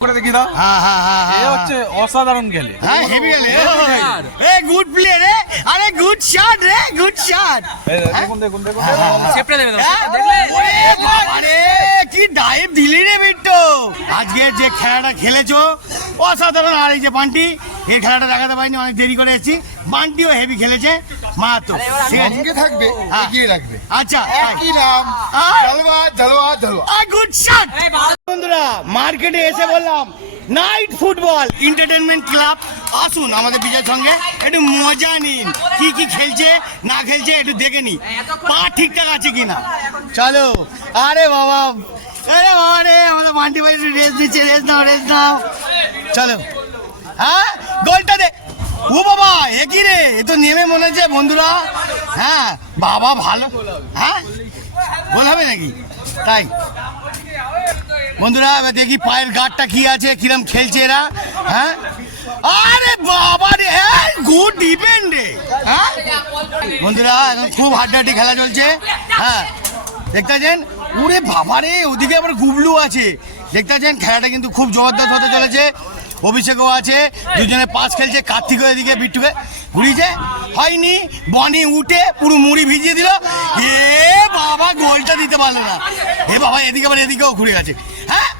করে দেখি দাও। এই হচ্ছে অসাধারণ খেলে। হ্যাঁ হেভি খেলে। এ গুড প্লে রে, আরে গুড শট রে, গুড শট। দেখুন দেখুন দেখুন সেপটা দেবে দেখলে। ওরে বাবা রে, কি ডাইভ দিলি রে বিট্টু। আজকে যে খেলাটা খেলেছো অসাধারণ। আর এই যে বান্টি, এই খেলাটা দেখাতে পারিনি, অনেক দেরি করে এসেছি। বান্টিও হেভি খেলেছে। মা তো সঙ্গে থাকবে, এগিয়ে রাখবে। আচ্ছা একই নাম, জালওয়া। Good shot. বন্ধুরা মার্কেটে এসে বললাম নাইট ফুটবল এন্টারটেনমেন্ট ক্লাব আসুন আমাদের বিজয়ের সঙ্গে একটু মজা নিন। কি কি খেলছে না খেলছে একটু দেখে নি, পা ঠিকঠাক আছে কিনা। চলো। আরে বাবা, আরে বাবা রে, আমাদের মান্টি ভাই রেস দিচ্ছে। রেস নাও। চলো। হ্যাঁ গোলটা দে। ও বাবা, এ কি রে, এ তো নেমে মনে হচ্ছে বন্ধুরা। হ্যাঁ বাবা ভালো। হ্যাঁ গোল হবে নাকি? তাই বন্ধুরা এবার দেখি পায়ের গার্ডটা কি আছে, কিরম খেলছে এরা। হ্যাঁ আরে বাবা রে, গুড ডিফেন্ড রে। হ্যাঁ বন্ধুরা এখন খুব হাড্ডাহাড্ডি খেলা চলছে। হ্যাঁ দেখতে পাচ্ছেন, ওরে বাবা রে, ওদিকে আবার গুবলু আছে। দেখতে পাচ্ছেন খেলাটা কিন্তু খুব জবরদস্ত হতে চলেছে। অভিষেকও আছে, দুজনে পাস খেলছে। কার্তিক এদিকে বিট্টুকে ঘুরিয়েছে, হয়নি। বনি উঠে পুরো মুড়ি ভিজিয়ে দিল। এ বাবা, গোলটা দিতে পারলো না। এ বাবা, এদিকে আবার এদিকেও ঘুরে গেছে। হ্যাঁ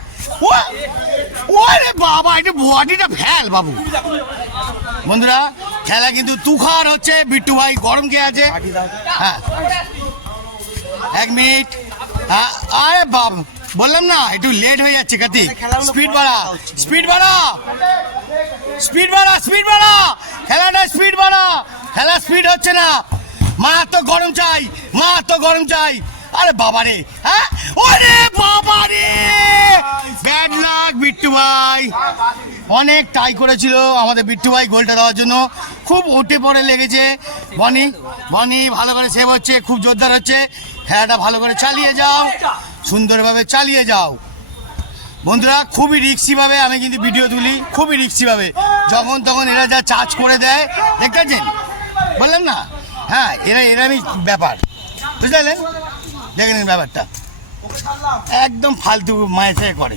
ওরে বাবা, এটা বডিটা ফেল বাবু। বন্ধুরা খেলা কিন্তু তুখার হচ্ছে। বিট্টু ভাই গরম কে আছে। হ্যাঁ 1 মিনিট। আরে বাবা, বললাম না একটু লেট হয়ে যাচ্ছে। কার্তিক স্পিড বাড়া। খেলাটা স্পিড বাড়া। খেলা স্পিড হচ্ছে না। মা তো গরম চাই। আরে বাবা রে, হ্যাঁ ওরে বাবা রে, ব্যাড লাক বিট্টু ভাই। অনেক ট্রাই করেছিল আমাদের বিট্টু ভাই গোলটা দেওয়ার জন্য, খুব উঠে পড়ে লেগেছে। বনি ভালো করে সেভ হচ্ছে, খুব জোরদার হচ্ছে। খেলাটা ভালো করে চালিয়ে যাও, সুন্দরভাবে চালিয়ে যাও বন্ধুরা। খুবই রিক্সিভাবে আমি কিন্তু ভিডিও তুলি, খুবই রিক্সিভাবে। যখন তখন এরা যা চার্জ করে দেয়, দেখতে পাচ্ছেন, বললাম না। হ্যাঁ এরাই ব্যাপার, বুঝলেন? দেখে নিন ব্যাপারটা, একদম ফালতু মায়েসে করে।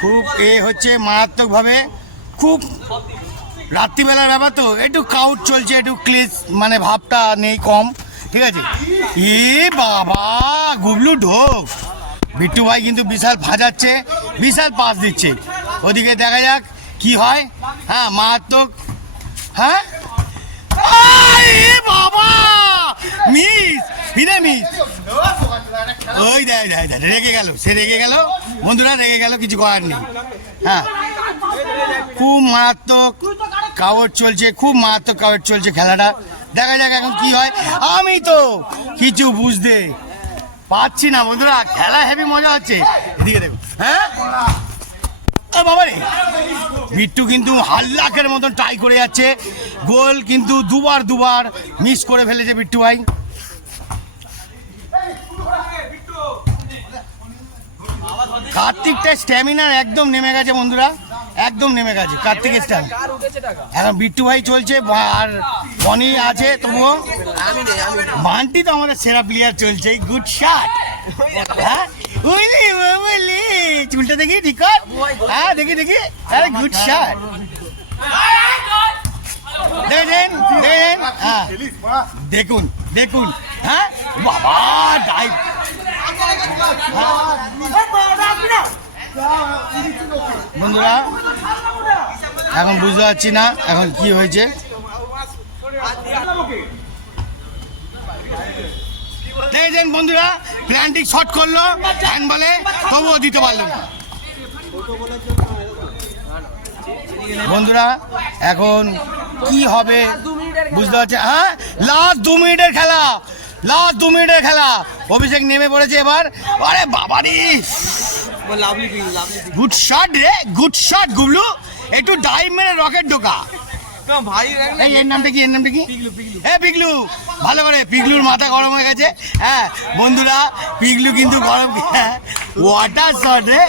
খুব হচ্ছে মারাত্মকভাবে। খুব রাত্রিবেলার ব্যাপার তো, একটু কাউট চলছে, একটু ক্লেজ মানে ভাবটা নেই কম। ঠিক আছে। এ বাবা, গুবলু ঢোক। বিট্টু ভাই কিন্তু বিশাল ভাজাচ্ছে, বিশাল পাস দিচ্ছে। ওদিকে দেখা যাক কি হয়। হ্যাঁ মারাত্মক। হ্যাঁ বাবা, মিস। ওই দেখ রেগে গেল বন্ধুরা, রেগে গেল, কিছু করার নেই। হ্যাঁ খুব মারাত্মক কাওয়ার্ড চলছে, খেলাটা। দেখা যাক এখন কি হয়। আমি তো কিছু বুঝতে পারছি না বন্ধুরা, খেলা হেভি মজা হচ্ছে। এদিকে দেখো। হ্যাঁ বাবা রে, বিট্টু কিন্তু হাল্লাকের মতন ট্রাই করে যাচ্ছে। গোল কিন্তু দুবার মিস করে ফেলেছে বিট্টু ভাই। কার্তিকটা স্ট্যামিনার একদম নেমে গেছে বন্ধুরা, একদম নেমে গেছে কার্তিকের স্ট্যামিনা। এখন বিট্টু ভাই চলছে, আর বনি আছে তবুও। মান্টি তো আমাদের সেরা প্লেয়ার চলছে। Good shot. হ্যাঁ বুঝলি, চুলটা দেখি ঠিক কর। হ্যাঁ দেখি। আরে গুড শট। হ্যাঁ দেখুন। হ্যাঁ বাবা, ডাইভ। বন্ধুরা এখন বুঝতে পারছি না এখন কি হয়েছে। দেখেছেন বন্ধুরা, প্ল্যান্টিক শট করলো হ্যান্ড বলে, তবুও দিতে পারলো না। বন্ধুরা এখন কি হবে বুঝতে পারছি। হ্যাঁ লাস্ট 2 মিনিটের খেলা। অভিষেক নেমে পড়েছে এবার। আরে বাবা রে, গুড শট রে, গুড শট গুবলু। একটু ডাইভ মেরে রকেট ঢোকা। এর নামটা কি? পিগলু। ভালো করে, পিগলুর মাথা গরম হয়ে গেছে। হ্যাঁ বন্ধুরা, পিগলু কিন্তু গরম। ওয়াটার শট রে।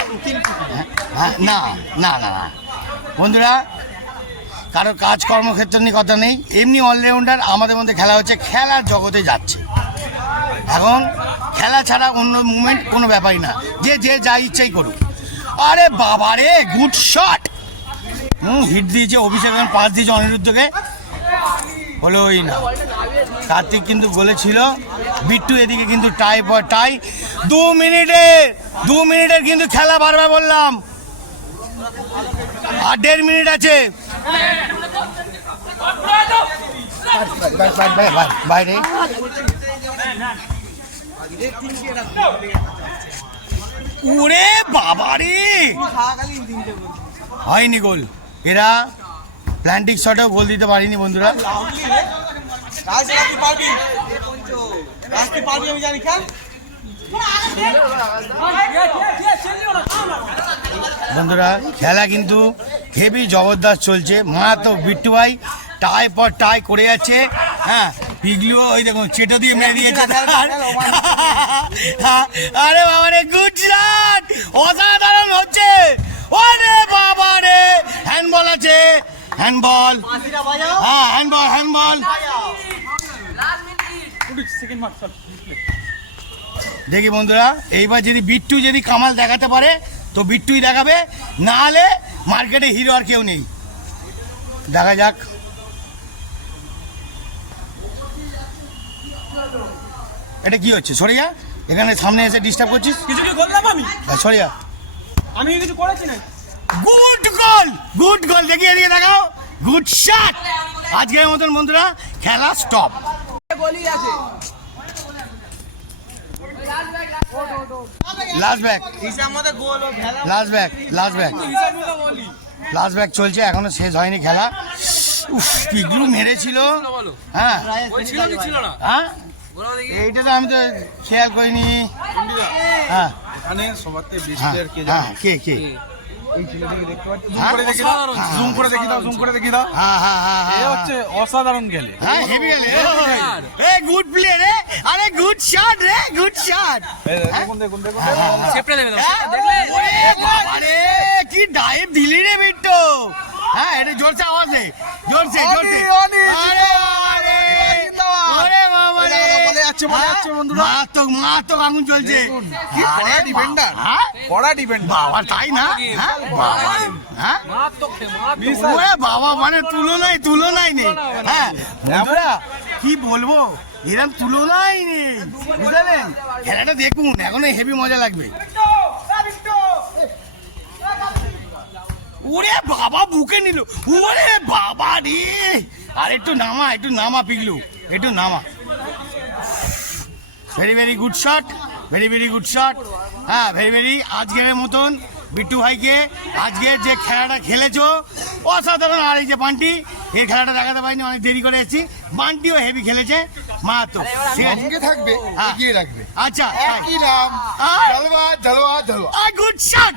না বন্ধুরা, কারো কাজ কর্মক্ষেত্র নিয়ে কথা নেই, এমনি অলরাউন্ডার আমাদের মধ্যে খেলা হচ্ছে, খেলার জগতে যাচ্ছে। এখন খেলা ছাড়া অন্য মুভমেন্ট কোনো ব্যাপারই না, যে যা ইচ্ছাই করুক। আরে বাবা রে, গুড শট। হিট দিয়েছে অভিষেক, পাস দিয়েছে অনিরুদ্ধকে, হলো ওই না। কার্তিক কিন্তু বলেছিল বিট্টু, এদিকে কিন্তু টাই ফর টাই। 2 মিনিটের কিন্তু খেলা বারবার বললাম, আর 1.5 মিনিট আছে। বাইরে ওরে বাবা রে, হয়নি গোল। এরা প্ল্যান্টিক শটেও গোল দিতে পারিনি বন্ধুরা। বন্ধুরা খেলা কিন্তু হেভি জবরদস্ত চলছে। মারাত্মক বিট্টু ভাই টাই পর টাই করে যাচ্ছে। হ্যাঁ, পিগলু ওই দেখুন চেটো দিয়ে মেরে দিয়েছে। আরে বাবা রে, গুড শট, অসাধারণ হচ্ছে। ওরে বাবা রে, হ্যান্ডবল আছে, হ্যান্ডবল, হ্যাঁ হ্যান্ডবল। দেখি বন্ধুরা, এইবার যদি বিট্টু যদি কামাল দেখাতে পারে তো বিট্টুই দেখাবে, না হলে মার্কেটে হিরো আর কেউ নেই। দেখা যাক। এটা কি হচ্ছে? সরে যা, এখানে সামনে এসে ডিস্টার্ব করছিস। কিছু কি করলাম আমি? সরে যা। আমি কিছু করেছি না। গুড গোল, দেখি এদিকে দেখাও, গুড শট। আজকের মতন বন্ধুরা খেলা স্টপ। লাস্ট ব্যাক চলছে, এখনো শেষ হয়নি খেলা। পিগলু মেরেছিল। হ্যাঁ, হ্যাঁ, এইটা তো আমি তো খেয়াল করিনি। হ্যাঁ, এখানে সবার থেকে বেশি প্লেয়ার কে হ্যাঁ, জানো? কে এই ছেলেটাকে দেখতে পাচ্ছি। জুম করে দেখি দাও, জুম করে দেখি দাও। এ হচ্ছে অসাধারণ খেলে। হ্যাঁ, হেভি গেলে। এ গুড প্লে রে, আরে গুড শট রে, গুড শট। দেখুন সেপটা দেবে দাও। ওরে বাবা রে, কি ডাইভ দিলি রে বিট্টু। হ্যাঁ, এটা জোরসে আওয়াজ দে, জোরসে। আরে আরে, ওরে বাবা রে, বলে যাচ্ছে বন্ধুরা। মারাত্মক আগুন চলছে। কি কড়া ডিফেন্ডার, হ্যাঁ, কড়া ডিফেন্ডার। বাবা তাই না? হ্যাঁ, বাবা, হ্যাঁ, ওরে বাবা, মানে তুলনাই নেই। হ্যাঁ বন্ধুরা, কি বলবো, এরকম তুলনাই নেই, বুঝলেন? খেলাটা দেখুন, এখনো হেভি মজা লাগবে। ওরে বাবা, বুকে নিল। ওরে বাবা রে, আর একটু নামা পিগলু, একটু নামা। Very good shot, very good shot. হ্যাঁ, ভেরি আজকের মতন বিট্টু ভাইকে আজকের যে খেলাটা খেলেছো অসাধারণ। আর এই যে বান্টি, এই খেলাটা দেখাতে পারিনি, অনেক দেরি করে এসেছি। বান্টিও হেভি খেলেছে, মারাত্মক। ঠিক আছে, সঙ্গে থাকবে, এগিয়ে রাখবে। আচ্ছা, একই নাম, ঝালওয়া। Good shot.